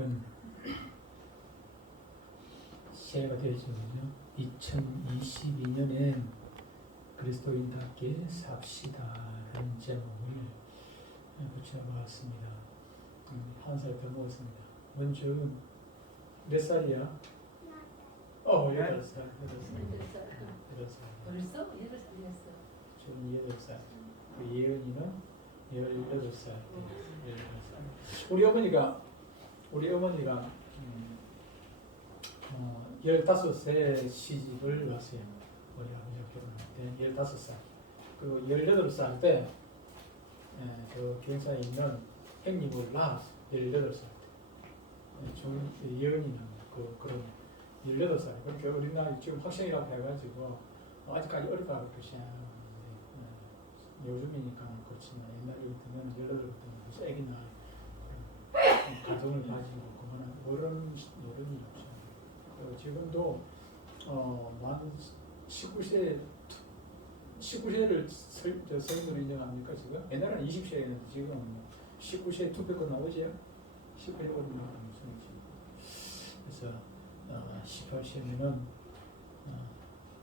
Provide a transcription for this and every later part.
제목은 새해가 되어지면요 2022년엔 그리스도인답게 삽시다 라는 제목을 붙여봤습니다. 한 살 더 먹었습니다. 먼저 몇 살이야? 8살. 벌써 8살이었어. 저는 8살. 그 예은이는 18살. 우리 어머니가 15세 시집을 왔어요. 우리 아버지가 결혼할 때 15살. 그리고 18살 때 그 경사에 있는 형님을 낳았어요. 18살 때. 예은이는 그런 18살. 그렇게 어린 나이 지금 학생이라고 해가지고 아직까지 어리다고 표시하는데 요즘이니까 그렇지만 옛날에 같으면 18부터는 벌써 애기 나이 가정을 가지고 그만한 어른이었죠. 지금도 만 19세를 성인으로 인정합니까 지금? 옛날에는 20세였는데 지금 19세 투표권 나오죠? 18권 나오는 성이지. 그래서 18세면은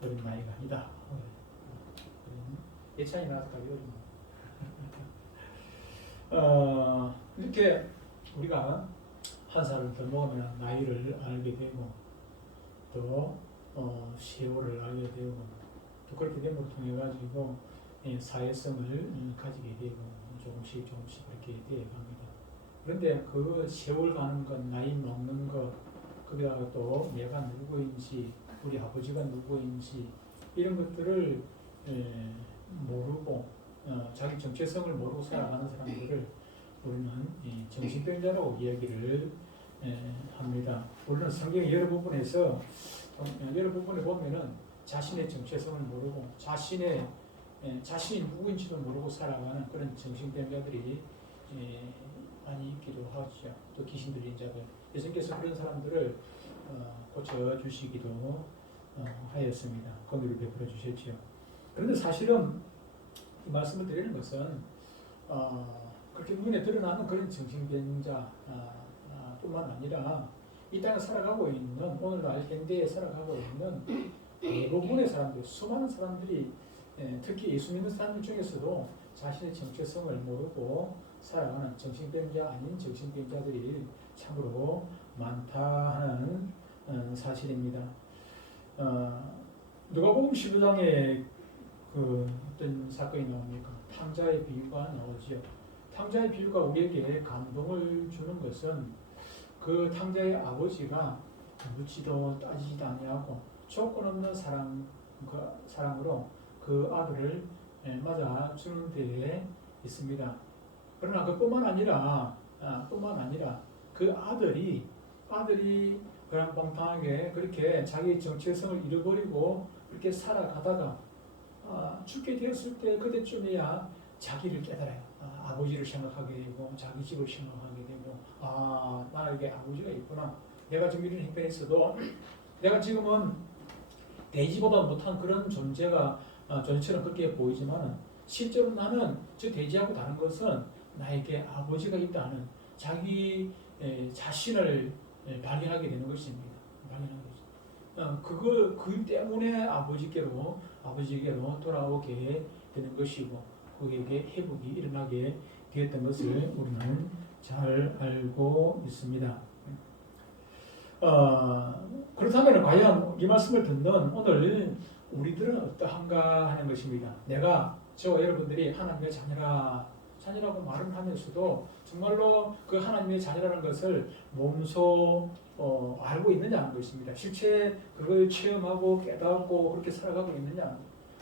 어린 나이가 아니다. 예찬이 나서까지 어린 이렇게 우리가 한 살을 더 먹으면 나이를 알게 되고 또 세월을 알게 되고 또 그렇게 됨으로 통해 가지고 사회성을 가지게 되고 조금씩 그렇게 되어 갑니다. 그런데 그 세월 가는 것, 나이 먹는 것, 거기다가 또 내가 누구인지, 우리 아버지가 누구인지 이런 것들을 모르고 자기 정체성을 모르고 살아가는 사람들을 우리는 정신병자라고 이야기를 합니다. 우리는 성경 여러 부분에서 여러 부분에 보면은 자신의 정체성을 모르고 자신이 누구인지도 모르고 살아가는 그런 정신병자들이 많이 있기도 하죠. 또 귀신 들린 자들. 예수님께서 그런 사람들을 고쳐주시기도 하였습니다. 긍휼을 베풀어 주셨죠. 그런데 사실은 이 말씀을 드리는 것은 그렇게 눈에 드러나는 그런 정신병자 뿐만 아니라 이 땅에 살아가고 있는 오늘날 현대에 살아가고 있는 대부분의 사람들, 수많은 사람들이 특히 예수 믿는 사람들 중에서도 자신의 정체성을 모르고 살아가는 정신병자 아닌 정신병자들이 참으로 많다 하는 사실입니다. 누가복음 15장에 그 어떤 사건이 나옵니까? 탕자의 비유가 나오죠. 탕자의 비유가 우리에게 감동을 주는 것은 그 탕자의 아버지가 묻지도 따지지도 아니하고 조건 없는 사랑으로 그 아들을 맞아주는 데에 있습니다. 그러나 그뿐만 아니라 그 아들이 그냥 방탕하게 그렇게 자기 정체성을 잃어버리고 그렇게 살아가다가 죽게 되었을 때 그때쯤이야 자기를 깨달아요. 아버지를 생각하게 되고 자기 집을 생각하게 되고 나에게 아버지가 있구나. 내가 지금 이런 형편에서도 내가 지금은 돼지보다 못한 그런 존재처럼 그렇게 보이지만 실제로 나는 저 돼지하고 다른 것은 나에게 아버지가 있다는 자기 자신을 발견하게 되는 것입니다. 그 때문에 아버지께로 돌아오게 되는 것이고 그에게 회복이 일어나게 되었던 것을 우리는 잘 알고 있습니다. 그렇다면 과연 이 말씀을 듣는 오늘 우리들은 어떠한가 하는 것입니다. 저와 여러분들이 하나님의 자녀라고 말은 하면서도 정말로 그 하나님의 자녀라는 것을 몸소 알고 있느냐 하는 것입니다. 실제 그걸 체험하고 깨닫고 그렇게 살아가고 있느냐.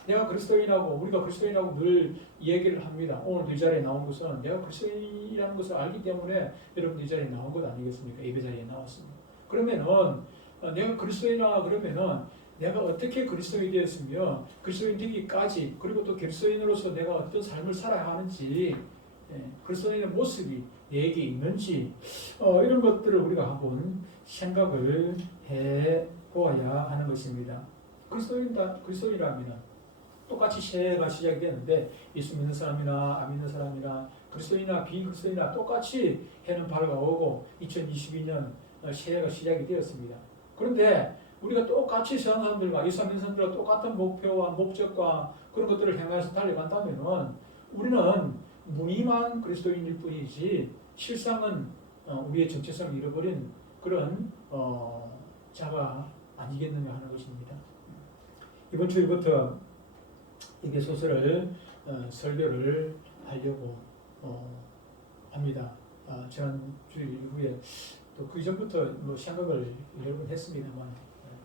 내가 그리스도인하고 우리가 그리스도인하고 늘 얘기를 합니다. 오늘 이 자리에 나온 것은 내가 그리스도인이라는 것을 알기 때문에 여러분 이 자리에 나온 것 아니겠습니까? 예배 자리에 나왔습니다. 그러면은 내가 그리스도인이라 그러면은 내가 어떻게 그리스도인이 되었으며 그리스도인 되기까지 그리고 또 그리스도인으로서 내가 어떤 삶을 살아야 하는지 그리스도인의 모습이 내게 있는지 이런 것들을 우리가 한번 생각을 해 보아야 하는 것입니다. 그리스도인이라면 똑같이 새해가 시작이 되는데 예수 믿는 사람이나 안 믿는 사람이나 그리스도인이나 비그리스도인이나 똑같이 해는 밝아오고 2022년 새해가 시작이 되었습니다. 그런데 우리가 똑같이 세상 사람들과 예수 믿는 사람들과 똑같은 목표와 목적과 그런 것들을 향해서 달려간다면 우리는 무늬만 그리스도인일 뿐이지 실상은 우리의 정체성을 잃어버린 그런 자가 아니겠느냐 하는 것입니다. 이번 주일부터 에베소서를 설교를 하려고 합니다. 지난 주일 이후에 또 그 이전부터 뭐 생각을 여러 번 했습니다만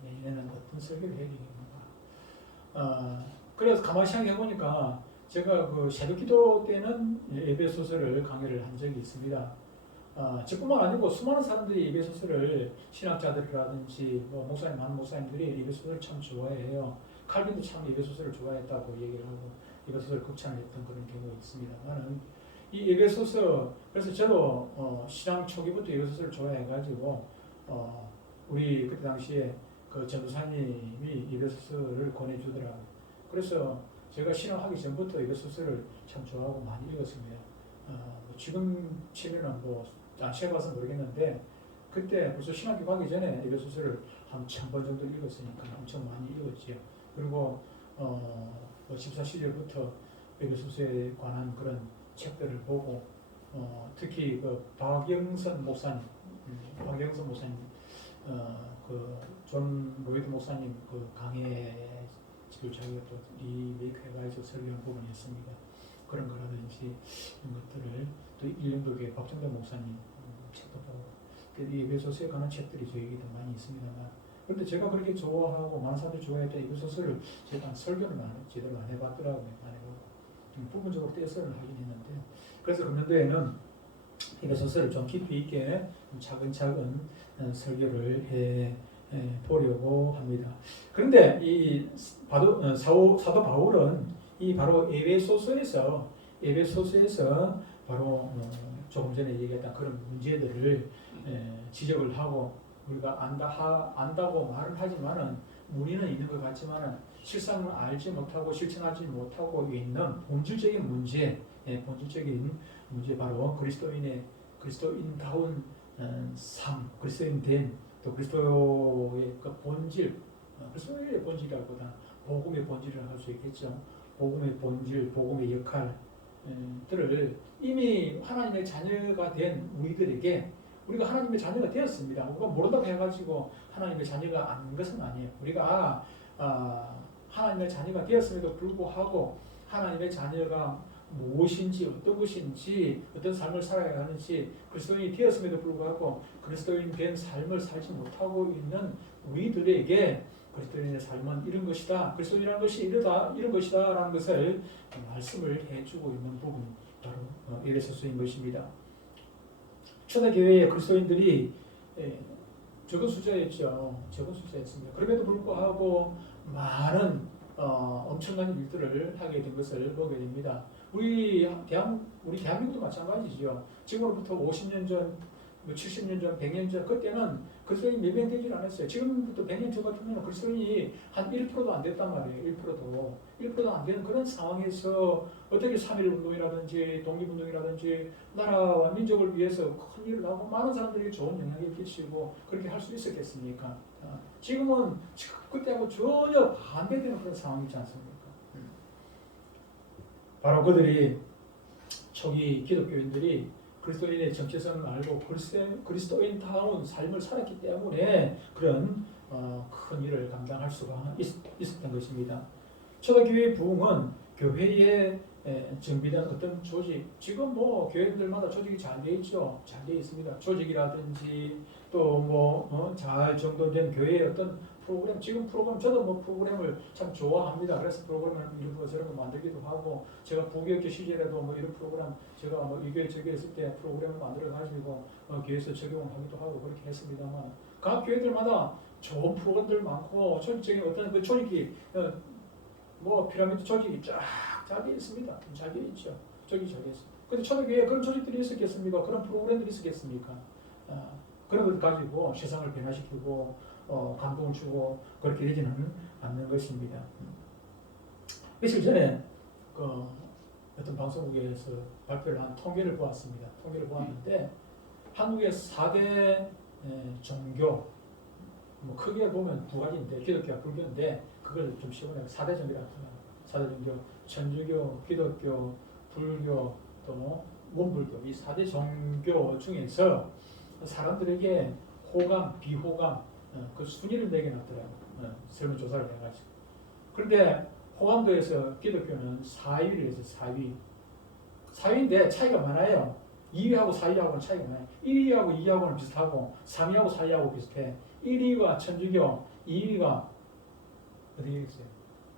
내년에는 어떤 설교를 해야 되겠는가. 그래서 가만히 생각해 보니까 제가 그 새벽기도 때는 에베소서를 강의를 한 적이 있습니다. 저뿐만 아니고 수많은 사람들이 에베소서를 신학자들이라든지 뭐 목사님 많은 목사님들이 에베소서를 참 좋아해요. 칼빈도 참 에베소서를 좋아했다고 얘기를 하고 에베소서를 극찬했던 그런 경우가 있습니다. 나는 이 에베소서 그래서 저도 신앙 초기부터 에베소서를 좋아해가지고 우리 그때 당시에 그 전도사님이 에베소서를 권해주더라고요. 그래서 제가 신앙하기 전부터 에베소서를 참 좋아하고 많이 읽었습니다. 지금 치면은 안 채워봐서 모르겠는데 그때 벌써 신학교 가기 전에 에베소서를 한 1000번 정도 읽었으니까 엄청 많이 읽었지요. 그리고 14시절부터 에베소서에 관한 그런 책들을 보고 특히 그 박영선 목사님, 그존 로이드 목사님 그 강해를 자기가 또 리메이크해가지고 설교한 부분이 있습니다. 그런 거라든지 이런 것들을 또 일령도교회 박정대 목사님 책도 보고 이 에베소서에 관한 책들이 저에게도 많이 있습니다만 그런데 제가 그렇게 좋아하고 많은 사람들이 좋아했던 에베소서를 제가 설교를 제대로 안 해봤더라고요. 안 해보고 부분적으로 떼서는 하긴 했는데 그래서 금년도에는 에베소서를 좀 깊이 있게 차근차근 설교를 해 보려고 합니다. 그런데 이 사도 바울은 이 바로 에베소서에서 바로 조금 전에 얘기했던 그런 문제들을 지적을 하고 우리가 안다고 말을 하지만은 무리는 있는 것 같지만은 실상은 알지 못하고 실천하지 못하고 있는 본질적인 문제 바로 그리스도인다운 삶, 그리스도인된 또 그리스도의 그 본질, 그리스도의 본질이라기보다 복음의 본질을 할 수 있겠죠. 복음의 본질, 복음의 역할들을 이미 하나님의 자녀가 된 우리들에게 우리가 하나님의 자녀가 되었습니다. 우리가 모른다고 해가지고 하나님의 자녀가 아닌 것은 아니에요. 우리가 하나님의 자녀가 되었음에도 불구하고 하나님의 자녀가 무엇인지 어떤 것인지 어떤 삶을 살아야 하는지 그리스도인이 되었음에도 불구하고 그리스도인 된 삶을 살지 못하고 있는 우리들에게 그리스도인의 삶은 이런 것이다. 그리스도인이라는 것이 이런 것이다 라는 것을 말씀을 해주고 있는 부분이 바로 에베소서인 것입니다. 초대교회의 그리스도인들이 적은 숫자였습니다. 그럼에도 불구하고 많은 엄청난 일들을 하게 된 것을 보게 됩니다. 우리 대한민국도 마찬가지죠. 지금으로부터 50년 전, 70년 전, 100년 전 그때는 그리스도인이 몇 명 되질 않았어요. 지금부터 100년 전 같으면 그리스도인이 한 1%도 안 됐단 말이에요. 1%도 안 되는 그런 상황에서 어떻게 3.1운동이라든지 독립운동이라든지 나라와 민족을 위해서 큰 일을 하고 많은 사람들이 좋은 영향을 끼치고 그렇게 할 수 있었겠습니까? 지금은 그때하고 전혀 반대되는 그런 상황이지 않습니까? 바로 그들이 초기 기독교인들이 그리스도인의 정체성을 알고 그리스도인다운 삶을 살았기 때문에 그런 큰 일을 감당할 수가 있었던 것입니다. 초대교회의 부흥은 교회에 정비된 어떤 조직, 지금 뭐 교회들마다 조직이 잘 돼 있죠. 잘 돼 있습니다. 조직이라든지 또 잘 정돈된 교회의 어떤 프로그램, 지금 프로그램, 저도 프로그램을 참 좋아합니다. 그래서 프로그램을 이런 거 저런 거 만들기도 하고, 제가 부교육교 시절에도 이런 프로그램, 제가 이 교회 저 교회 있을 때 프로그램을 만들어 가지고 교회에서 적용을 하기도 하고 그렇게 했습니다만, 각 교회들마다 좋은 프로그램들 많고, 조직적인 어떤 그 조직이 피라미드 조직이 쫙 잘 되어 있습니다. 잘 되어 있죠. 조직이 잘 되어 있습니다. 근데 초대교회에 그런 조직들이 있었겠습니까? 그런 프로그램들이 있었겠습니까? 그런 것 가지고 세상을 변화시키고 감동을 주고 그렇게 되지는 않는 것입니다. 며칠 전에 그 어떤 방송국에서 발표를 한 통계를 보았습니다. 통계를 보았는데 한국의 4대 종교, 뭐 크게 보면 두 가지인데 기독교와 불교인데 그걸 좀 시원하게 4대 종교라고 합니다. 4대 종교, 천주교, 기독교, 불교 또 원불교 이 4대 종교 중에서 사람들에게 호감, 비호감 그 순위를 매겨놨더라고요. 설문조사를 해가지고. 그런데 호감도에서 기독교는 4위를 해서 4위. 4위인데 차이가 많아요. 2위하고 4위하고는 차이가 많아요. 1위하고 2위하고는 비슷하고 3위하고 4위하고 비슷해. 1위가 천주교, 2위가 어디 있어요?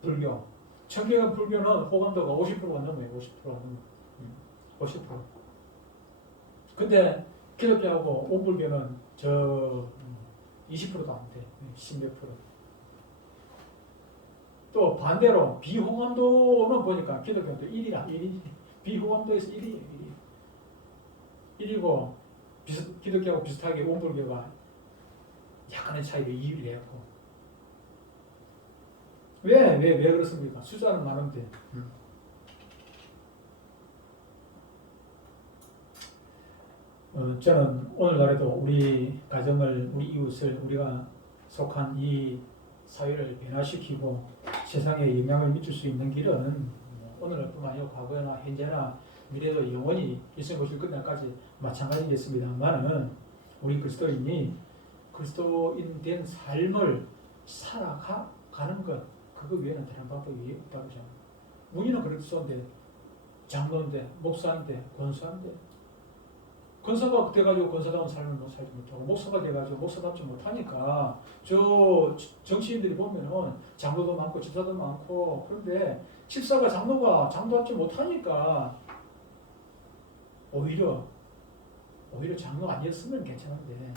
불교. 천주교와 불교는 호감도가 50%가 넘어요. 50%가 넘어. 50%. 근데 기독교하고 원불교는 저 20%도 안 돼. 10몇 프로. 또 반대로 비호감도는 보니까 기독교도 1위라 1위. 비호감도에서 1위. 1위고 기독교하고 비슷하게 원불교가 약간의 차이로 2위를 했고. 왜 그렇습니까? 숫자는 많은데. 저는 오늘날에도 우리 가정을, 우리 이웃을, 우리가 속한 이 사회를 변화시키고 세상에 영향을 미칠 수 있는 길은 오늘뿐만 아니라 과거나 현재나 미래도 영원히 일생 고실 끝날까지 마찬가지겠습니다만은 우리 그리스도인이 그리스도인 된 삶을 살아가는 것 그거 외에는 다른 방법이 없다고 생각합니다. 문의는 그리스도인데 장로인데 목사인데 권사인데 권사가 돼가지고 권사다운 삶을 못 살지 못하고 목사가 돼가지고 목사답지 못하니까 저 정치인들이 보면은 장로도 많고 집사도 많고 그런데 집사가 장로가 장로답지 못하니까 오히려 장로 아니었으면 괜찮은데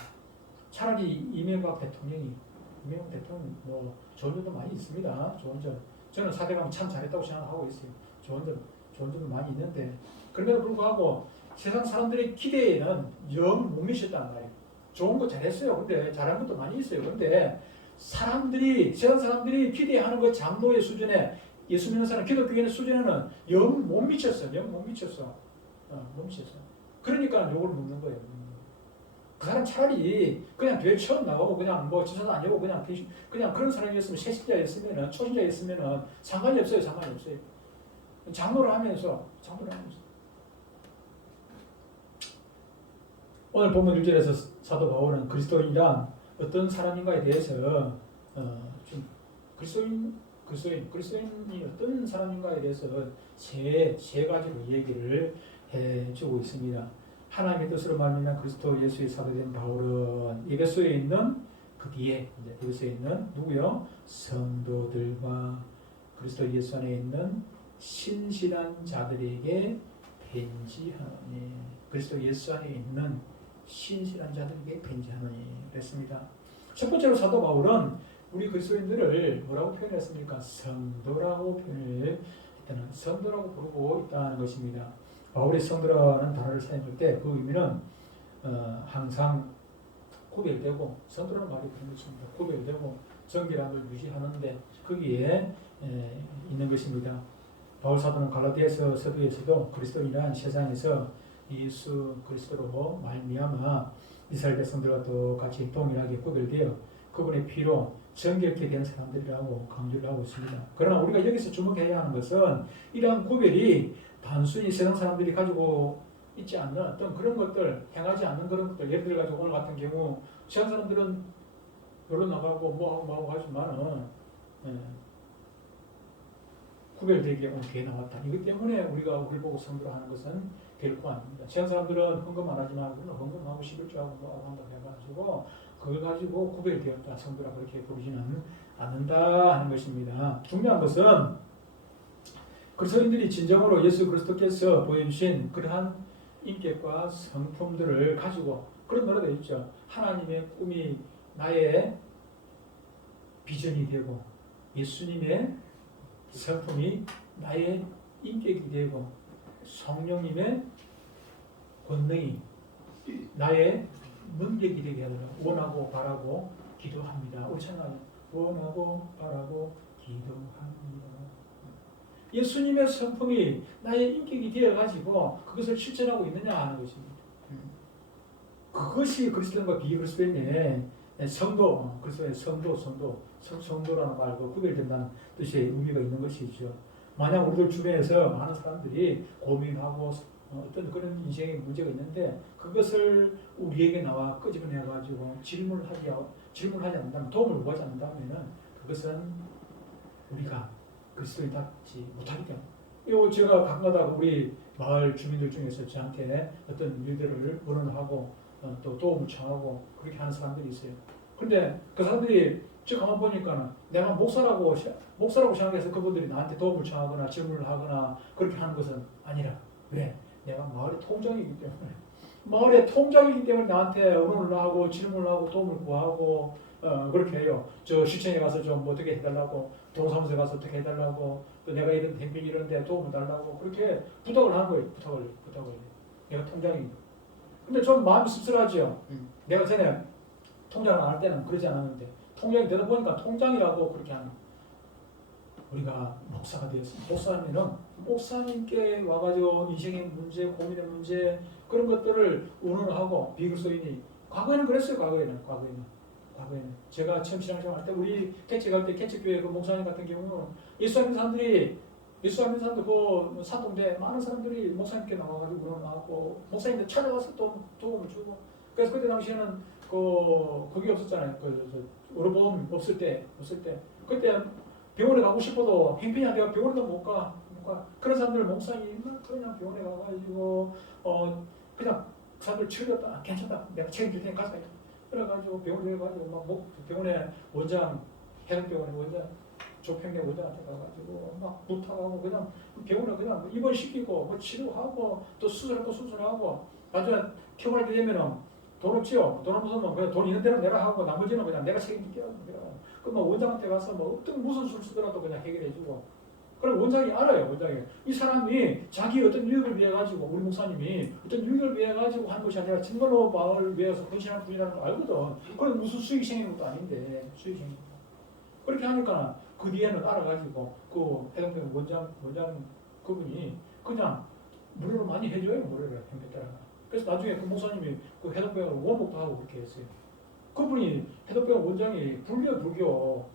차라리 이명박 대통령 뭐 좋은 점도 많이 있습니다. 좋은 점 저는 4대강 참 잘했다고 생각하고 있어요. 좋은 점도 많이 있는데 그럼에도 불구하고 세상 사람들의 기대에는 영 못 미쳤단 말이에요. 좋은 거 잘했어요. 근데 잘한 것도 많이 있어요. 근데 세상 사람들이 기대하는 그 장로의 수준에 예수 믿는 사람 기독교인의 수준에는 영 못 미쳤어. 못 미쳤어. 그러니까 욕을 먹는 거예요. 그 사람 차라리 그냥 교회 처음 나오고 그냥 뭐 지사도 아니고 그냥 그런 사람이었으면 새신자였으면은 초신자였으면은 상관이 없어요. 장로를 하면서 오늘 본문 1절에서 사도 바울은 그리스도인이란 어떤 사람인가에 대해서 좀 그리스도인이 어떤 사람인가에 대해서 세 가지로 얘기를 해주고 있습니다. 하나님의 뜻으로 말미암아 그리스도 예수의 사도된 바울은 에베소에 있는 그 뒤에 에베소에 있는 누구요? 성도들과 그리스도 예수 안에 있는 신실한 자들에게 편지하노니 그리스도 예수 안에 있는 신실한 자들에게 편지하노니 그랬습니다. 첫 번째로 사도 바울은 우리 그리스도인들을 뭐라고 표현했습니까? 성도라고 표현을 했다는 성도라고 부르고 있다는 것입니다. 바울이 성도라는 단어를 사용할 때 그 의미는 항상 구별되고 성도라는 말이 그런 것입니다. 구별되고 정결함을 유지하는데 거기에 있는 것입니다. 바울 사도는 갈라디아서 서두에서도 그리스도인이란 세상에서 예수 그리스도로 말미암아 이스라엘 백성들과 똑같이 동일하게 구별되어 그분의 피로 정결케 된 사람들이라고 강조를 하고 있습니다. 그러나 우리가 여기서 주목해야 하는 것은 이러한 구별이 단순히 세상 사람들이 가지고 있지 않는 어떤 그런 것들, 행하지 않는 그런 것들, 예를 들어 가지고 오늘 같은 경우 세상 사람들은 놀러 나가고 뭐하고 하지만은 구별되게 오늘 교회 나왔다. 이것 때문에 우리가 우리 보고 성도로 하는 것은 결코 아닙니다. 세상 사람들은 헌금 안 하지만 우리는 헌금하고 11조하고 뭐하고 한다고 해가지고 그걸 가지고 구별되었다. 성도라 그렇게 부르지는 않는다 하는 것입니다. 중요한 것은 그리스도인들이 진정으로 예수 그리스도께서 보여주신 그러한 인격과 성품들을 가지고 그런 노래도 있죠. 하나님의 꿈이 나의 비전이 되고 예수님의 성품이 나의 인격이 되고 성령님의 권능이 나의 능력이 되게 하도록 원하고 바라고 기도합니다. 우리 찬양하면 원하고 바라고 기도합니다. 예수님의 성품이 나의 인격이 되어가지고 그것을 실천하고 있느냐 하는 것입니다. 그것이 그리스도인과 비그리스도인의 성도, 그리스도의 성도라는 말과 구별된다는 뜻의 의미가 있는 것이죠. 만약 우리들 주변에서 많은 사람들이 고민하고 어떤 그런 인생의 문제가 있는데 그것을 우리에게 나와 끄집어내가지고 질문하지 않는다면, 도움을 구하지 않는다면 그것은 우리가 그리스도인답지 못하기 때문에. 제가 가끔가다 우리 마을 주민들 중에서 저한테 어떤 일들을 의논하고 또 도움을 청하고 그렇게 하는 사람들이 있어요. 근데 그 사람들이 저 가만 보니까는 내가 목사라고 생각해서 그분들이 나한테 도움을 청하거나 질문을 하거나 그렇게 하는 것은 아니라, 왜? 내가 마을의 통장이기 때문에 나한테 의논을 하고 질문을 하고 도움을 구하고 그렇게 해요. 저 시청에 가서 좀 어떻게 해달라고, 동사무소에 가서 어떻게 해달라고, 또 내가 이런 캠핑 이런 데 도움을 달라고 그렇게 부탁을 하는 거예요. 부탁을 내가 통장이니까. 근데 좀 마음이 씁쓸하죠. 내가 전에 통장을 안 할 때는 그러지 않았는데 통장이 되다 보니까 통장이라고 그렇게 하는. 우리가 목사가 되었습니다. 목사님께 와가지고 인생의 문제, 고민의 문제 그런 것들을 의논하고, 비그리스도인이 과거에는 그랬어요. 과거에는 제가 처음 신앙생활 할 때 우리 개척할 때 개척교회 그 목사님 같은 경우는 예수 믿는 사람들 그 사동대 많은 사람들이 목사님께 나와가지고 의논하고 목사님들 찾아가서 또 도움을 주고. 그래서 그때 당시에는 그게 없었잖아요. 의료보험 없을 때 그때 병원에 가고 싶어도 형편이 안 돼가 병원에도 못 가. 그런 사람들 목사님 그냥 병원에 가가지고 그냥 그 사람들 치료했다. 괜찮다. 내가 책임질 테니까 가자. 그래가지고 병원에 가가지고 막 병원에 해동병원에 원장 조평내 원장한테 가가지고 막 부탁하고 그냥 병원에 그냥 입원시키고 뭐 치료하고 또 수술하고 나중에 퇴원하게 되면은 돈 없지요. 돈 없으면 그냥 돈 있는 대로 내가 하고 나머지는 그냥 내가 책임질게. 그럼 원장한테 가서 어떤 무슨 술 쓰더라도 그냥 해결해주고. 그럼 원장이 알아요. 이 사람이 자기 어떤 유익을 위해 가지고, 우리 목사님이 어떤 유익을 위해 가지고 한 것이 아니라 정말로 마을을 위해서 헌신하는 분이라는 걸 알거든. 그건 무슨 수익 생기는 것도 아닌데 그렇게 하니까 그 뒤에는 알아가지고 그 해동병 원장 그분이 그냥 무료로 많이 해줘요. 무료로 형편 따라. 그래서 나중에 그 목사님이 그 해동병을 원목도 하고 그렇게 했어요. 그분이 해독병 원장이 불교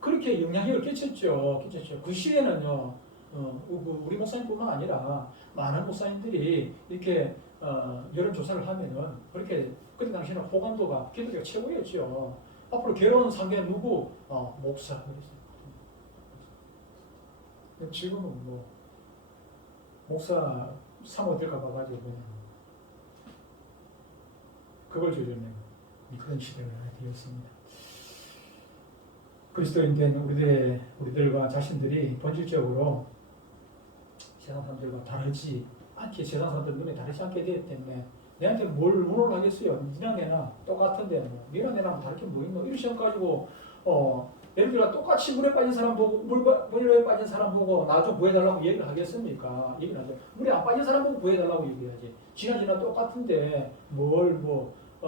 그렇게 영향력을 끼쳤죠. 그 시에는요, 우리 목사님뿐만 아니라 많은 목사님들이 이렇게 여론조사를 하면은 그렇게 그때 당시에는 호감도가 기독교가 최고였죠. 앞으로 괴로운 상대 누구? 목사. 지금은 뭐 목사 사모 될까 봐가지고 그냥 그걸 조절하는 그런 시대가 되었습니다. 그리스도인 된 우리들과 자신들이 본질적으로 세상 사람들과 다르지 않게, 세상 사람들 눈에 다르지 않게 되기 때문에 내한테 뭘 의논하겠어요? 니랑 내랑 똑같은데 니랑 내랑 다르게 뭐 있노? 이런 시험 가지고 예를 들어 똑같이 물에 빠진 사람 보고 물에 빠진 사람 보고 나 좀 구해달라고 얘기를 하겠습니까? 얘기를 하죠. 물에 안 빠진 사람 보고 구해달라고 얘기하지. 지나 똑같은데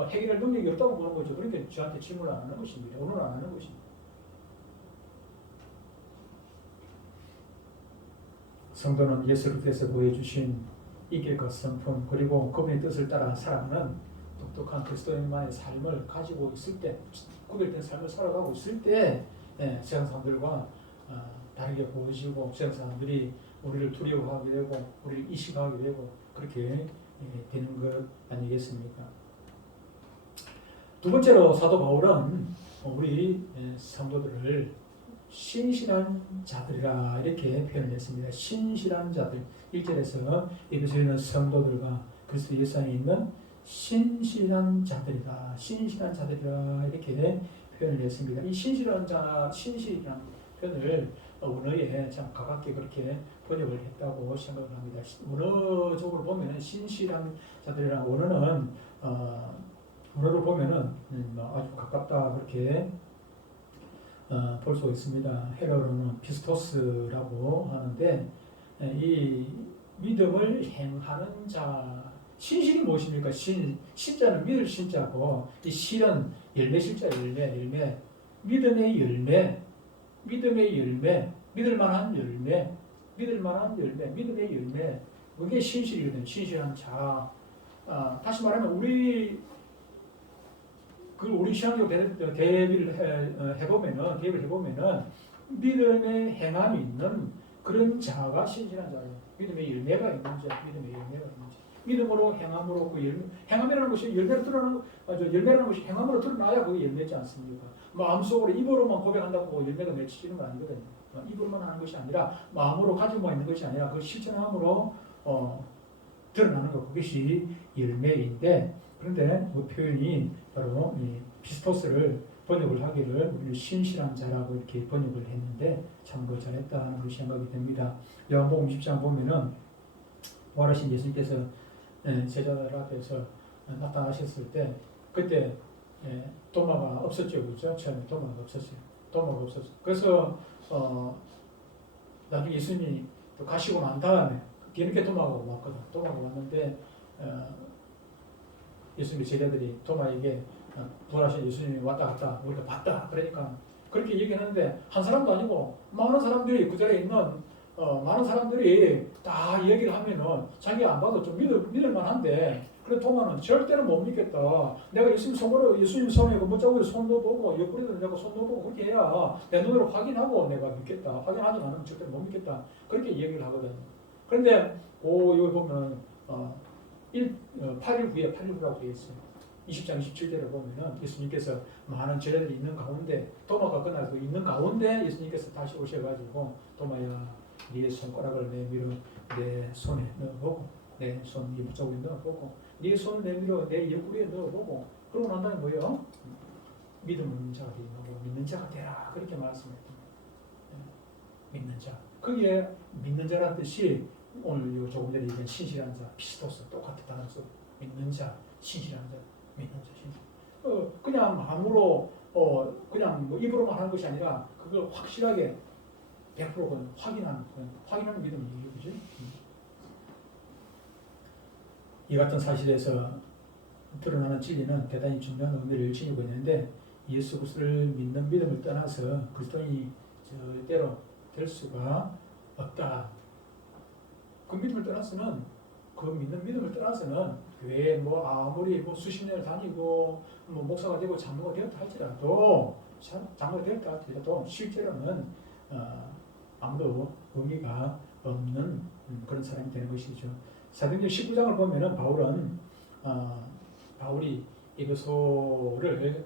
해결할 능력이 없다고 보는 거죠. 그러니까 저한테 질문을 안 하는 것입니다. 의논을 안 하는 것입니다. 성도는 예수를 통해서 보여주신 이 길과 성품, 그리고 그분의 뜻을 따라 살아가는 독특한 그리스도인만의 삶을 가지고 있을 때, 구별된 삶을 살아가고 있을 때 세상 사람들과 다르게 보여지고 세상 사람들이 우리를 두려워하게 되고 우리를 의식하게 되고 그렇게 되는 것 아니겠습니까? 두 번째로 사도 바울은 우리 성도들을 신실한 자들이라 이렇게 표현을 했습니다. 신실한 자들. 1절에서 에베소에 있는 성도들과 그리스도 예수 안에 있는 신실한 자들이다. 이렇게 표현을 했습니다. 이 신실이라는 표현을 원어에 참 가깝게 그렇게 번역을 했다고 생각을 합니다. 원어적으로 보면 신실한 자들이라는 원어로 보면은 아주 가깝다 그렇게 볼 수가 있습니다. 헬라어로는 피스토스라고 하는데 이 믿음을 행하는 자. 신실이 무엇입니까? 신자는 믿을 신자고 이 실은 열매 실자 열매. 믿음의 열매, 믿음의 열매, 믿을 만한 열매, 믿을 만한 열매, 믿음의 열매. 그게 신실이거든요. 신실한 자. 다시 말하면 우리 신앙적으로 대비를 해보면은 믿음의 행함이 있는 그런 자가 신실한 자예요. 믿음의 열매가 있는 자, 믿음의 열매가 있는 자. 믿음으로 행함으로 그 행함이라는 것이 열매라는 것이 행함으로 드러나야 그게 열매지 않습니까? 마음속으로 입으로만 고백한다고 열매가 맺히지는 건 아니거든요. 입으로만 하는 것이 아니라 마음으로 가지고 있는 것이 아니라 그 실천함으로 드러나는 것, 그것이 열매인데, 그런데 그 표현이 바로 이 피스토스를 번역을 하기를 우리 신실한 자라고 이렇게 번역을 했는데 참 그 잘했다 하는 그 생각이 듭니다. 요한복음 10장 보면은 부활하신 예수님께서 제자들 앞에서 나타나셨을 때 그때 도마가 없었죠, 그렇죠? 처음에 도마가 없었어요. 도마가 없었어요. 그래서 나중에 예수님이 또 가시고 난 다음에 뒤늦게 도마가 왔거든. 도마가 왔는데 예수님의 제자들이 도마에게 부활하신 예수님이 왔다 갔다 우리가 봤다. 그러니까 그렇게 얘기하는데 한 사람도 아니고 많은 사람들이 그 자리에 있는 많은 사람들이 다 얘기를 하면은 자기가 안 봐도 좀 믿을 만한데, 그래 도마는 절대로 못 믿겠다. 내가 예수님 손에 그 못자국에 손도 보고 옆구리도 내가 손도 보고 그렇게 해야 내 눈으로 확인하고 내가 믿겠다. 확인하지 않으면 절대로 못 믿겠다. 그렇게 얘기를 하거든. 그런데 여기 보면 8일 후라고 되어 있어요. 20장 27절에 보면은 예수님께서 많은 제자들이 있는 가운데 도마가 그날 그 있는 가운데 예수님께서 다시 오셔가지고 도마야 네 손가락을 내밀어 내 손에 넣어보고 내 손 입자국에 넣어보고 네 손을 내밀어 내 옆구리에 넣어보고 그러고 난 다음에 뭐예요? 믿는 자가 되고 믿는 자가 되라 그렇게 말씀했던 거예요. 믿는 자. 거기에 믿는 자란 뜻이 오늘 조금 전에 얘기한 신실한 자, 피스토스 똑같다는 소. 믿는 자, 신실한 자, 믿는 자, 신실. 그냥 마음으로 그냥 뭐 입으로만 하는 것이 아니라 그걸 확실하게 100% 확인하는 믿음이에요, 그죠? 이 같은 사실에서 드러나는 진리는 대단히 중요한 의미를 지니고 있는데 예수 그리스도를 믿는 믿음을 떠나서 그리스도인이 절대로 될 수가 없다. 그 믿음을 떠나서는 교회에 아무리 수십 년을 다니고 목사가 되고 장로가 되었다 할지라도 실제로는 아무도 의미가 없는 그런 사람이 되는 것이죠. 사도행전 19장을 보면은 바울이 에베소를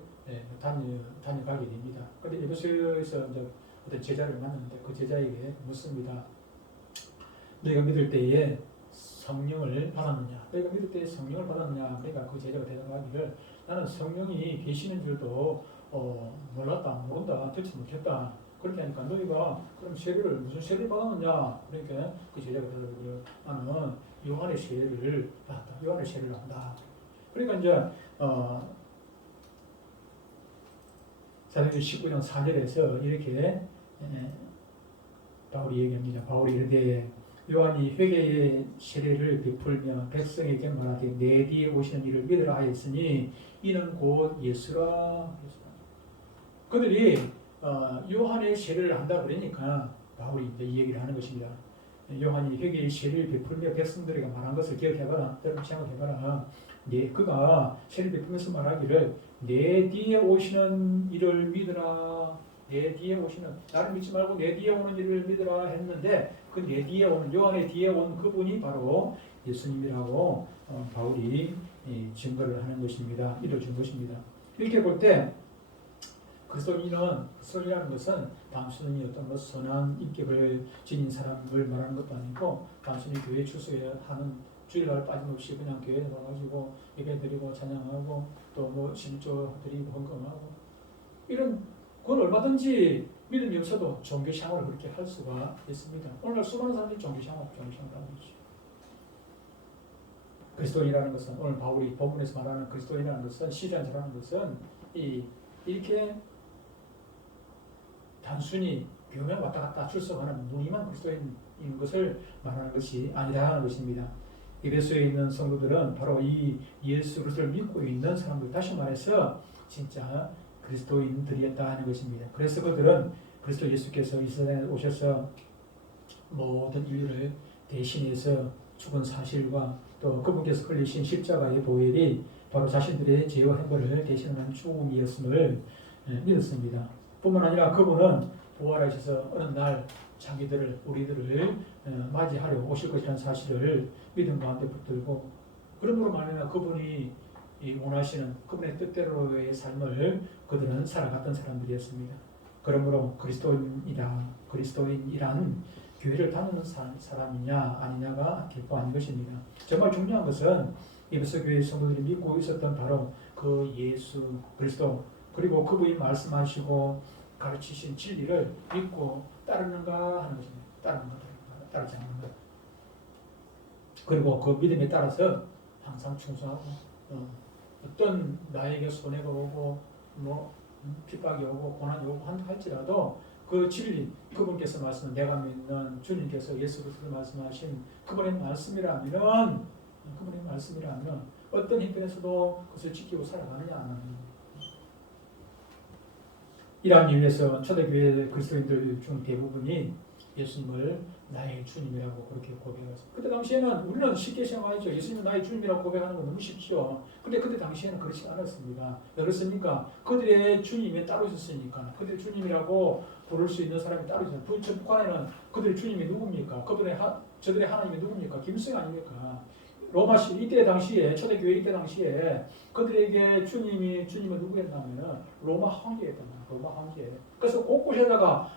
다녀가게 됩니다. 그런데 에베소에서 이제 어떤 제자를 만났는데 그 제자에게 묻습니다. 너희가 믿을 때에 성령을 받았느냐? 그러니까 그 제자가 대답하기를 나는 성령이 계시는 줄도 모른다, 듣지 못했다. 그렇게 하니까 너희가 그럼 무슨 세례를 받았느냐? 그러니까 그 제자가 대답하기를 나는 요한의 세례를 받았다. 요한의 세례를 한다. 그러니까 이제 사도행전 19장 4절에서 이렇게 바울이 얘기합니다. 바울이 이르되 요한이 회개의 세례를 베풀며 백성에게 말하되 내 뒤에 오시는 이를 믿으라 하였으니 이는 곧 예수라. 그들이 요한의 세례를 한다 그러니까 바울이 이제 이 얘기를 하는 것입니다. 요한이 회개의 세례를 베풀며 백성들에게 말한 것을 기억해봐라. 여러분 생각해봐라. 그가 세례를 베풀면서 말하기를 내 뒤에 오시는 이를 믿으라. 내 뒤에 오시는, 나를 믿지 말고 내 뒤에 오는 이를 믿으라 했는데 그 내 뒤에 오는, 요한의 뒤에 온 그분이 바로 예수님이라고 바울이 증거를 하는 것입니다. 이뤄준 것입니다. 이렇게 볼 때 그리스도인이라는 것은 단순히 어떤 선한 인격을 지닌 사람을 말하는 것도 아니고 단순히 교회 출석하는 주일날 빠짐없이 그냥 교회에 와가지고 예배 드리고 찬양하고 또 11조 드리고 헌금하고 이런 그건 얼마든지 믿음이 없어도 종교 생활을 그렇게 할 수가 있습니다. 오늘날 수많은 사람들이 종교 생활을 하고 있죠. 그리스도인이라는 것은 오늘 바울이 본문에서 말하는 그리스도인이라는 것은 신실한 자라는 것은 이렇게 단순히 교회 왔다 갔다 출석하는 무늬만 그리스도인인 것을 말하는 것이 아니라 하는 것입니다. 에베소에 있는 성도들은 바로 이 예수 그리스도를 믿고 있는 사람들, 다시 말해서 진짜 그리스도인들이었다 하는 것입니다. 그래서 그들은 그리스도 예수께서 이 세상에 오셔서 모든 인류를 대신해서 죽은 사실과 또 그분께서 흘리신 십자가의 보혈이 바로 자신들의 죄와 행벌을 대신하는 죽음이었음을 믿었습니다. 뿐만 아니라 그분은 부활하셔서 어느 날 자기들을 우리들을 맞이하려 오실 것이라는 사실을 믿음 가운데 붙들고 그러므로 말하면 그분이 원하시는 그분의 뜻대로의 삶을 그들은 살아갔던 사람들이었습니다. 그러므로 그리스도인이란 교회를 다니는 사람이냐 아니냐가 결코 아닌 것입니다. 정말 중요한 것은 에베소 교회 성도들이 믿고 있었던 바로 그 예수 그리스도 그리고 그분이 말씀하시고 가르치신 진리를 믿고 따르는가 하는 것입니다. 따르는가 따르지 않는가. 그리고 그 믿음에 따라서 항상 충성하고 어떤 나에게 손해가 오고 핍박이 오고 고난이 오고 할지라도 그 진리 그분께서 말씀은 내가 믿는 주님께서 예수 그리스도를 말씀하신 그분의 말씀이라면 어떤 형편에서도 그것을 지키고 살아가느냐 안 하느냐. 이러한 이유에서 초대교회 그리스도인들 중 대부분이 예수님을 나의 주님이라고 그렇게 고백했습니다. 그때 당시에는 우리는 쉽게 생각하죠. 예수님은 나의 주님이라고 고백하는 건 너무 쉽죠. 근데 그때 당시에는 그렇지 않았습니다. 왜 그렇습니까? 그들의 주님이 따로 있었으니까. 그들의 주님이라고 부를 수 있는 사람이 따로 있어요. 북한에는 그들의 주님이 누굽니까? 저들의 하나님이 누굽니까? 김승 아닙니까? 로마시 이때 당시에 초대교회 이때 당시에 그들에게 주님은 누구였냐면 로마 황제였단 말이에요. 로마 황제. 그래서 곳곳에다가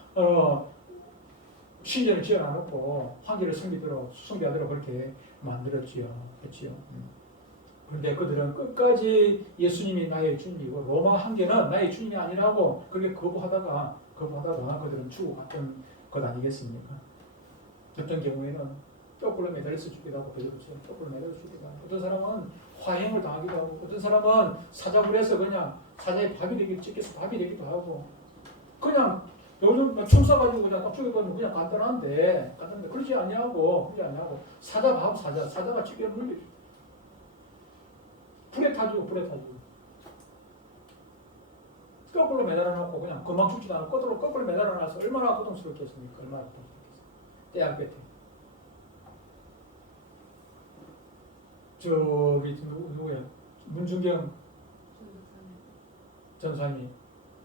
신전을 지어놔놓고 황제를 숭배하도록 그렇게 만들었지요. 그렇지요. 그런데 그들은 끝까지 예수님이 나의 주님이고 로마 황제는 나의 주님이 아니라고 그렇게 거부하다가 그들은 죽어갔던 것 아니겠습니까? 어떤 경우에는 떡불로 매달려서 죽기도 하고 그렇죠. 떡불로 매달려서 죽기도 하고 어떤 사람은 화형을 당하기도 하고 어떤 사람은 사자불에서 그냥 사자의 밥이 되기도 하고 그냥 요즘 총 쏴가지고 그냥 딱 죽여버리면 그냥 간단한데 그러지 않냐고 사자가 죽여 물리 불에 타지고 거꾸로 매달아놓고 그냥 금방 죽지도 않고 거꾸로 매달아놔서 얼마나 고통스럽겠습니까? 떼알 끝에 저기 누구야? 문중경 전사님.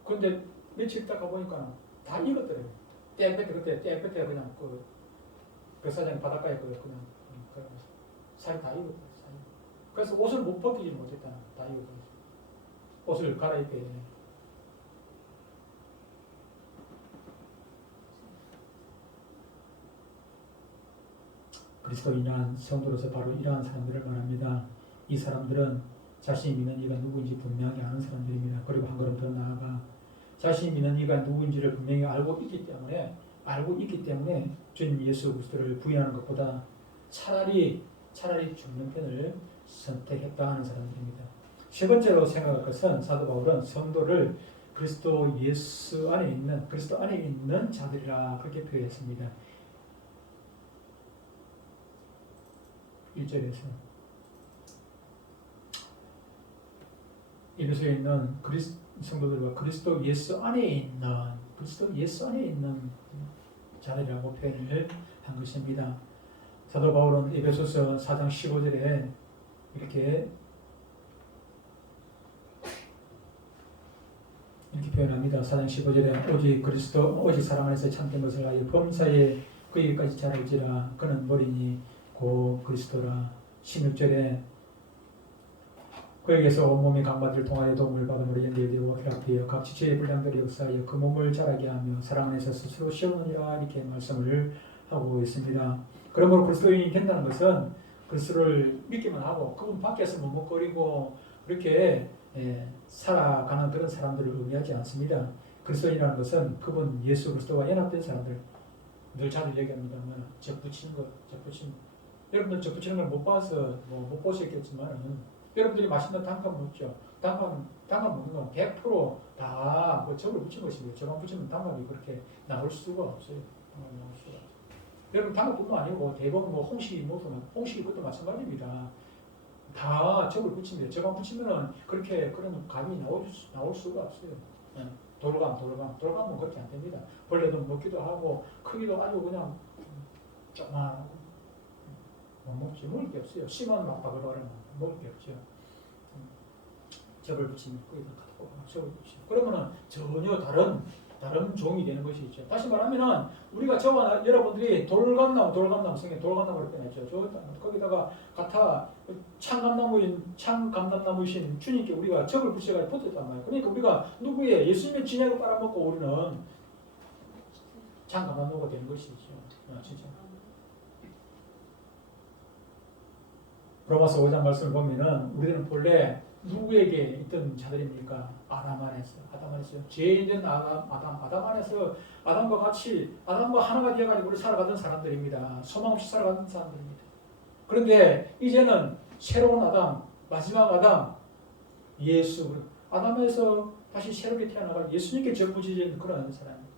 그런데 며칠 있다 가보니까 다 익었더래요. 떼알 끝에 그냥 그 사장 바닷가에 그냥 살이 다 익었어요. 그래서 옷을 못 벗기지 못했다는 다 익었어요. 옷을 갈아입혀야 되네. 그리스도인한 성도로서 바로 이러한 사람들을 말합니다. 이 사람들은 자신이 믿는 이가 누구인지 분명히 아는 사람들입니다. 그리고 한 걸음 더 나아가 자신이 믿는 이가 누구인지를 분명히 알고 있기 때문에 주님 예수 그리스도를 부인하는 것보다 차라리 죽는 편을 선택했다 하는 사람들입니다. 세 번째로 생각할 것은 사도 바울은 성도를 그리스도 안에 있는 자들이라 그렇게 표현했습니다. 1절에서 에베소에 있는 성도들과 그리스도 예수 안에 있는 자들이라고 표현을 한 것입니다. 사도 바울은 에베소서 4장 15절에 이렇게 표현합니다. 4장 15절에 오직 사랑 안에서 참된 것을 하여 범사에 그에게까지 자랄지라 그는 머리니 고 그리스도라. 16절에 그에게서 온몸이 강바들을 통하여 도움을 받음으로 연대되고 결합되어 각 지체의 분량들이 역사하여 그 몸을 자라게 하며 사랑 안에서 스스로 세우느니라 이렇게 말씀을 하고 있습니다. 그러므로 그리스도인이 된다는 것은 그리스도를 믿기만 하고 그분 밖에서 머뭇거리고 그렇게 살아가는 그런 사람들을 의미하지 않습니다. 그리스도인이라는 것은 그분 예수 그리스도와 연합된 사람들 늘 자주 얘기합니다만 접붙인 것. 여러분들 접붙이는 걸 못 봐서 못 보셨겠지만 여러분들이 맛있는 단감 먹죠. 단감 먹는 건 100%다 접을 붙인 것이고요. 접만 붙이면 단감이 그렇게 나올 수가 없어요. 여러분 단감뿐만 아니고 대부분 홍식이 그것도 마찬가지입니다. 다 접을 붙입니다. 접만 붙이면은 그런 감이 나올 수가 없어요. 예, 돌감은 그렇게 안 됩니다. 벌레도 먹기도 하고 크기도 아주 그냥 조그만하고 못 먹지. 먹을 게 없어요. 씨만 막 바글바글 먹을 게 없죠. 접을 붙이면 거기다 갖고 접을 붙이고 그러면은 전혀 다른 종이 되는 것이죠. 다시 말하면은 우리가 저와 여러분들이 돌감나무 성에 돌감나무 이렇게 냈죠. 거기다가 갖다 창감나무이신 주님께 우리가 접을 붙여가지고 붙었단 말이에요. 그러니까 우리가 누구의 예수님의 진액을 빨아먹고 우리는 창감나무가 되는 것이죠. 진짜. 로마서 5장 말씀을 보면은 우리는 본래 누구에게 있던 자들입니까? 아담 안에서. 죄인된 아담 안에서 아담과 하나가 되어가지고 우리 살아가던 사람들입니다. 소망 없이 살아가던 사람들입니다. 그런데 이제는 새로운 아담, 마지막 아담, 예수, 아담에서 다시 새롭게 태어나가 예수님께 접붙이는 그런 사람입니다.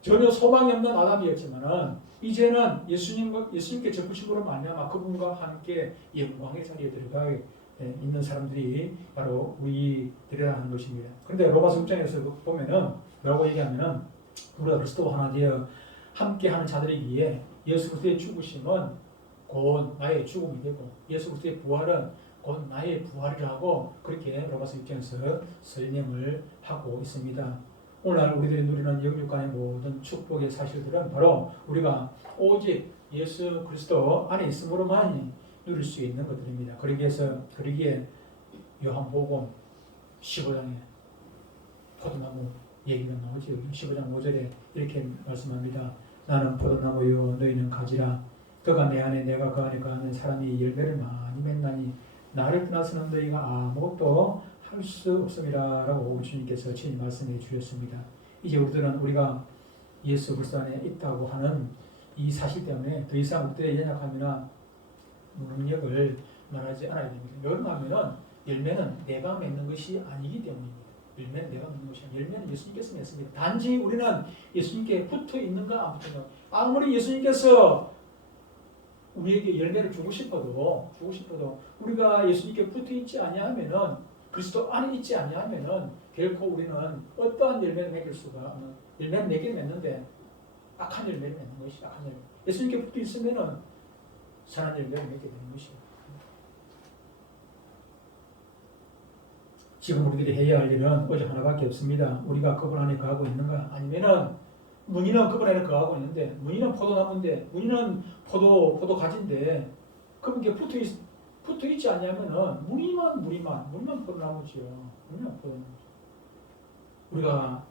전혀 소망이 없는 아담이었지만은 이제는 예수님께 접붙임으로 말미암아 그분과 함께 영광의 자리에 들어가 있는 사람들이 바로 우리들이라 하는 것입니다. 그런데 로마서 6장에서 보면은 뭐라고 얘기하면은 우리가 그리스도 하나 되어 함께하는 자들이기에 예수 그리스도의 죽으심은 곧 나의 죽음이 되고 예수 그리스도의 부활은 곧 나의 부활이라고 그렇게 로마서 6장에서 설명을 하고 있습니다. 오늘날 우리들이 누리는 영육간의 모든 축복의 사실들은 바로 우리가 오직 예수 그리스도 안에 있음으로만 누릴 수 있는 것들입니다. 그러기에 요한복음 15장에 포도나무 얘기가 나오죠. 15장 5절에 이렇게 말씀합니다. 나는 포도나무요 너희는 가지라. 그가 내 안에 내가 그 안에 거하는 사람이 열매를 많이 맺나니 나를 떠나서는 너희가 아무것도 할 수 없음이라 라고 주님께서 친히 말씀해 주셨습니다. 이제 우리가 예수 그리스도 안에 있다고 하는 이 사실 때문에 더 이상 우리들의 연약함이나 무능력을 말하지 않아야 됩니다. 왜냐하면 열매는 내가 맺는 것이 아니기 때문입니다. 열매는 내가 맺는 것이 아니라 열매는 예수님께서 맺습니다. 단지 우리는 예수님께 붙어 있는가 안 붙어 있는가. 아무리 예수님께서 우리에게 열매를 주고 싶어도 우리가 예수님께 붙어 있지 아니하면은 그리스도 안에 있지 아니하면은 결코 우리는 어떠한 열매를 맺을 수가 열매는 맺긴 맺는데 악한 열매를 맺는 것이 악한 열매. 예수님께 붙어 있으면은 선한 열매를 맺게 되는 것이에요. 지금 우리들이 해야 할 일은 오직 하나밖에 없습니다. 우리가 그분 안에 거하고 있는가? 아니면은 무늬는 그분 안에 거하고 있는데 무늬는 포도나무인데 무늬는 포도 가지인데 그분께 붙어 있지 않냐면은 무늬만 포도나무지요. 무늬만 포도나무죠. 우리가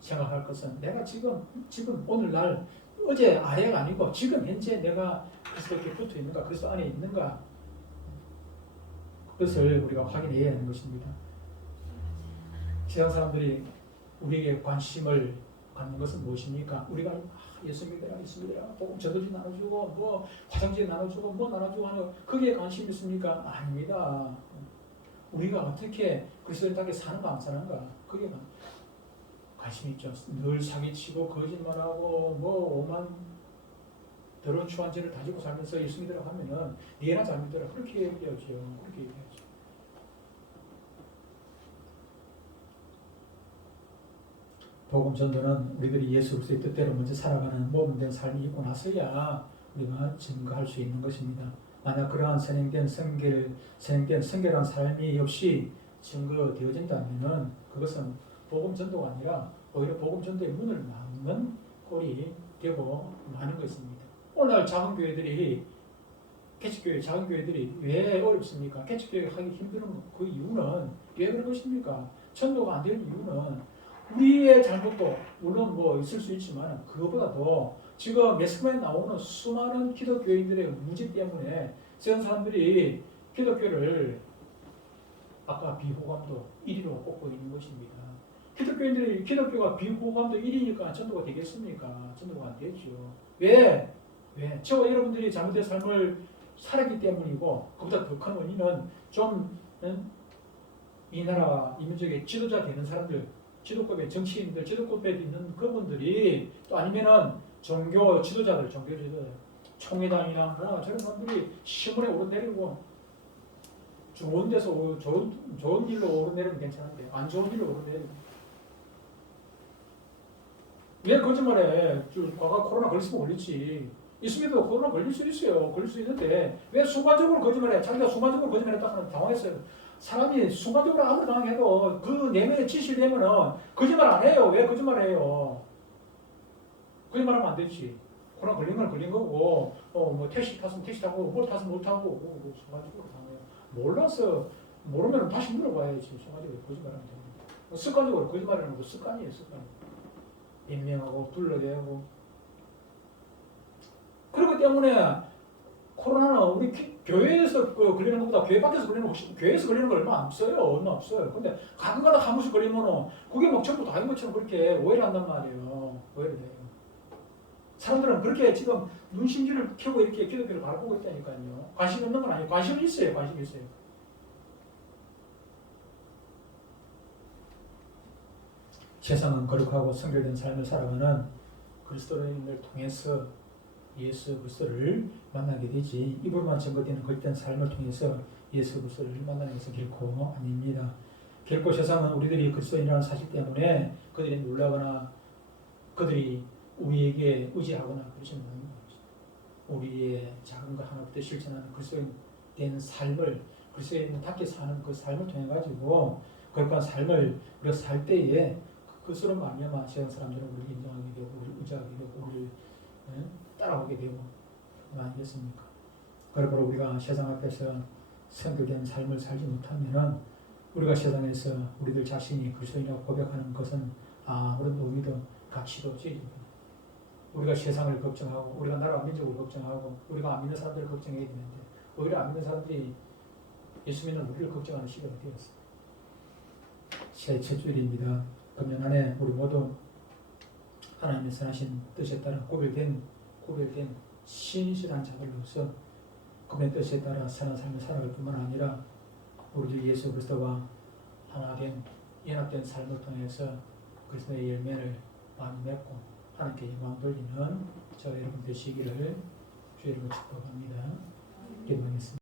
생각할 것은 내가 지금 오늘날 어제 아래가 아니고 지금 현재 내가 그리스도께 붙어 있는가, 그리스도 안에 있는가, 그것을 우리가 확인해야 하는 것입니다. 세상 사람들이 우리에게 관심을 갖는 것은 무엇입니까? 우리가 예수 믿으라 복음 저도지 나눠주고 뭐 화장지 나눠주고 뭐 나눠주고 하는 거기에 관심이 있습니까? 아닙니다. 우리가 어떻게 그리스도인 답게 사는가 안 사는가 그게 관심이 있죠. 늘 사기치고 거짓말하고 뭐 오만 더러운 추한 죄를 다지고 살면서 예수 믿으라고 하면은 니나 잘 믿으라 그렇게 얘기하죠. 그렇게 얘기하죠. 복음 전도는 우리들이 예수 그리스도의 뜻대로 먼저 살아가는 모범된 삶이 있고 나서야 우리가 증거할 수 있는 것입니다. 만약 그러한 선행된 성결한 삶이 없이 증거되어진다면 그것은 복음 전도가 아니라 오히려 복음 전도의 문을 막는 꼴이 되고 마는 것입니다. 오늘 작은 교회들이 개척교회 작은 교회들이 왜 어렵습니까? 개척교회 하기 힘든 그 이유는 왜 그런 것입니까? 전도가 안 되는 이유는 우리의 잘못도 물론 뭐 있을 수 있지만 그것보다도 지금 매스컴에 나오는 수많은 기독교인들의 무지 때문에 세상 사람들이 기독교를 아까 비호감도 1위로 꼽고 있는 것입니다. 기독교가 비호감도 1위니까 전도가 되겠습니까? 전도가 안 되죠. 왜? 저와 여러분들이 잘못된 삶을 살았기 때문이고 그보다 더 큰 원인은 좀 이 나라 이 민족의 지도자 되는 사람들 지도급의 정치인들, 지도급에 있는 그분들이 또 아니면은 종교 지도자들, 총회장이나 뭐 저런 사람들이 시물에 오르내리고 좋은 데서 좋은 일로 오르내리면 괜찮은데 안 좋은 일로 오르내리고 왜 거짓말해? 과거 코로나 걸렸으면 걸렸지. 있음에도 코로나 걸릴 수 있어요. 걸릴 수 있는데 왜 순간적으로 거짓말해? 자기가 순간적으로 거짓말했다고 당황했어요. 사람이 순간적으로 아무리 당황해도 그 내면의 지식이 되면은 거짓말 안 해요. 왜 거짓말해요? 거짓말하면 안 되지. 코로나 걸린 건 걸린 거고, 뭐 택시 탔으면 택시 타고, 못 탔으면 못 타고, 순간적으로 당해요. 몰라서 모르면 다시 물어봐야지. 순간적으로 거짓말하면 됩니다. 습관적으로 거짓말하는 것도 습관이에요. 습관. 임명하고 둘러대고. 그렇기 때문에 코로나는 우리 교회에서 걸리는 것보다 교회 밖에서 걸리는 거 교회에서 걸리는 거 얼마 없어요. 얼마 없어요. 근데 가끔가다 한 번씩 걸리면은 그게 막 전부 다인 것처럼 그렇게 오해를 한단 말이에요. 오해를 해요. 사람들은 그렇게 지금 눈심지를 켜고 이렇게 기독교를 바라보고 있다니까요. 관심 없는 건 아니에요. 관심은 있어요. 관심이 있어요. 세상은 거룩하고 성결된 삶을 살아가는 그리스도인을 통해서 예수 그리스도를 만나게 되지, 입으로만 증거되는 거짓된 삶을 통해서 예수 그리스도를 만나는 것은 결코 아닙니다. 결코 세상은 우리들이 그리스도인이라는 사실 때문에 그들이 놀라거나 그들이 우리에게 의지하거나 그러지 않는 것입니다. 우리의 작은 것 하나부터 실천하는 그리스도인 된 삶을, 그리스도인답게 사는 그 삶을 통해 가지고 거룩한 삶을 우리가 살 때에 그것으로 말미암아 세상 사람들은 우리를 인정하게 되고 우리를 의지하게 되고 우리를 따라오게 되고 아니겠습니까? 그러므로 우리가 세상 앞에서 성결된 삶을 살지 못하면은 우리가 세상에서 우리들 자신이 그리스도인이라고 고백하는 것은 아무런 의미도 가치도 없지. 우리가 세상을 걱정하고 우리가 나라와 민족을 걱정하고 우리가 안 믿는 사람들을 걱정해야 되는데 오히려 안 믿는 사람들이 예수 믿는 우리를 걱정하는 시대가 되었습니다. 새 첫 주일입니다. 금년 한 해 우리 모두 하나님의 선하신 뜻에 따라 구별된 신실한 자들로서 그분의 뜻에 따라 선한 삶을 살아갈 뿐만 아니라 우리 주 예수 그리스도와 하나된 연합된 삶을 통해서 그리스도의 열매를 많이 맺고 하나님께 영광 돌리는 저 여러분 되시기를 주의 이름으로 축복합니다. 기도하겠습니다.